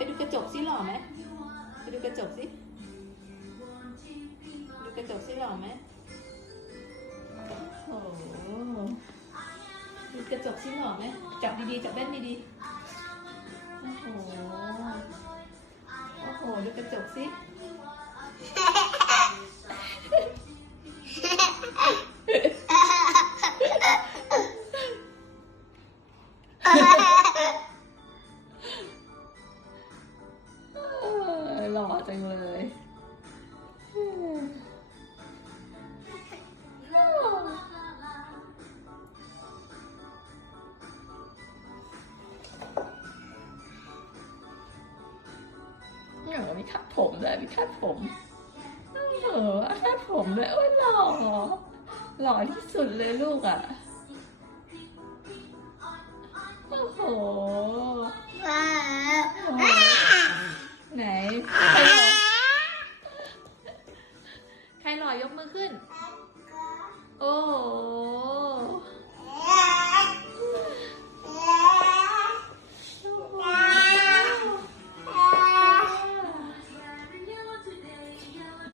ไปดูกระจกสิหล่อไหมไปดูกระจกสิ ดูกระจกสิหล่อไหมโอ้โหดูกระจกสิหล่อไหมจับดีๆ จับแว่นดีๆ โอ้โห โอ้โห ดูกระจกสิ จังเลยอย่างมีคัดผมด้วยมีคัดผมเออคัดผมด้วยโอ้ยหล่อหล่อที่สุดเลยลูกอะ โอ้โห อยกมือขึ้น โอ้โห